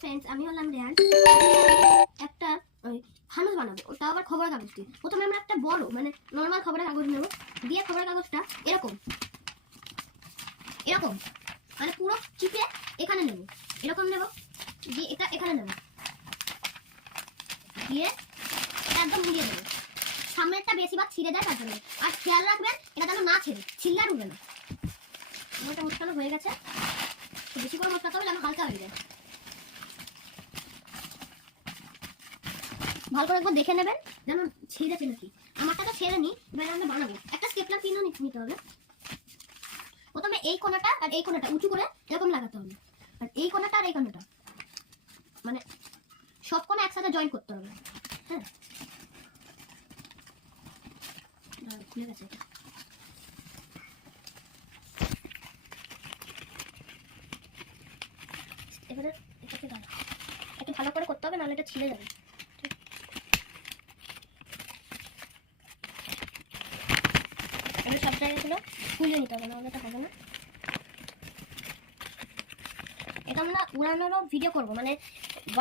Friends, আমি হলাম রেহান। একটা ওই ফানুস বানাবো, ওটা আবার খবরের কাগজ দিয়ে। প্রথমে আমরা একটা বড় মানে নর্মাল খবরের কাগজ নেবো, দিয়ে খবরের কাগজটা এরকম এরকম মানে পুরো চিপে এখানে নেব, এরকম নেব, দিয়ে এটা এখানে নেব, দিয়ে এটা একদম মিলিয়ে দেবো। সামনেরটা বেশিরভাগ ছিঁড়ে যায় তার জন্য, আর খেয়াল রাখবেন এটা যেন না ছেড়ে, ছিঁড়লে আর উঠবে না। ওটা মশলানো হয়ে গেছে, বেশি করে মশলাতে হবে যেন হালকা হয়ে যায়। ভালো করে একবার দেখে নেবেন যেন ছেড়েছে নাকি। আমারটা তো ছেড়ে নি, এবার আমরা বানাবো। একটা স্টেপলার পিনও নিতে হবে। প্রথমে এই কোণাটা আর এই কোণাটা উঁচু করে এরকম লাগাতে হবে, আর এই কোণাটা আর এই কোণাটা মানে সব কোণা একসাথে জয়েন করতে হবে। হ্যাঁ, খুলে গেছে এটা। এবারে এটাকে একটু ভালো করে করতে হবে, নাহলে এটা ছিঁড়ে যাবে। এবার সব জায়গাগুলো খুলে নিতে হবে, নাহলে এটা হবে না। এটা আমরা উড়ানোরও ভিডিও করবো, মানে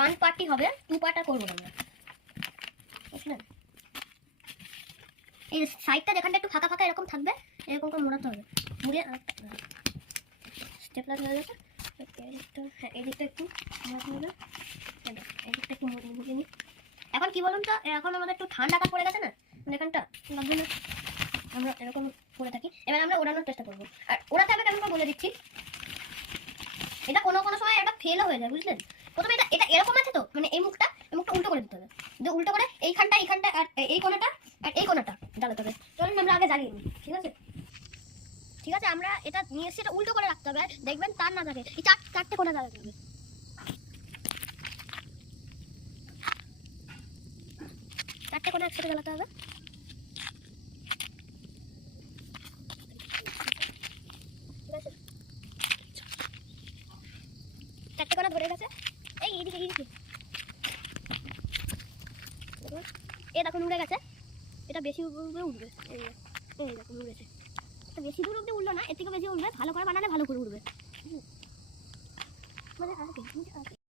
1 পার্টই হবে, 2 পার্ট আর করবো না আমরা, বুঝলেন? এই সাইডটা যেখানটা একটু ফাঁকা ফাঁকা এরকম থাকবে, এরকম করে মোড়াতে হবে। মুড়ে স্টেপলার হয়ে গেছে। হ্যাঁ, এই দিকটা একটু মোড়াতে হবে, এই দিকটা একটু মুড়িয়ে নিই। এখন কি বলুন তো, এখন আমাদের একটু ঠান্ডা কাজ পড়ে গেছে না, মানে এখানটা লাগবে, আমরা এরকম করে থাকি। এবার আমরা ওড়ানোর চেষ্টা করবো, আর ওড়াতে হবে কেমন করে বলে দিচ্ছি। এটা কোনো কোনো সময় এটা ফেলও হয়ে যায়, বুঝলেন? প্রথমে এটা এটা এরকম আছে তো, মানে এই মুখটা উল্টো করে দিতে হবে, দিয়ে উল্টো করে এইখানটা আর এই কোণাটা আর এই কোণাটা জ্বালাতে হবে। চলুন আমরা আগে জ্বালিয়ে নিই, ঠিক আছে? ঠিক আছে, আমরা এটা নিয়ে এসে এটা উল্টো করে রাখতে হবে, দেখবেন তার না থাকে। এই চারটে কোণা জ্বালাতে হবে, চারটে কোণা একসাথে জ্বালাতে হবে। চারটে কোণা ধরে গেছে। এইদিকে এ দেখুন উড়ে গেছে। এটা বেশি উপরে উঠবে, এই দেখুন উড়েছে। এটা বেশি দূর অব্দি উঠলো না, এর থেকে বেশি উঠবে। ভালো করে বানালে ভালো করে উঠবে।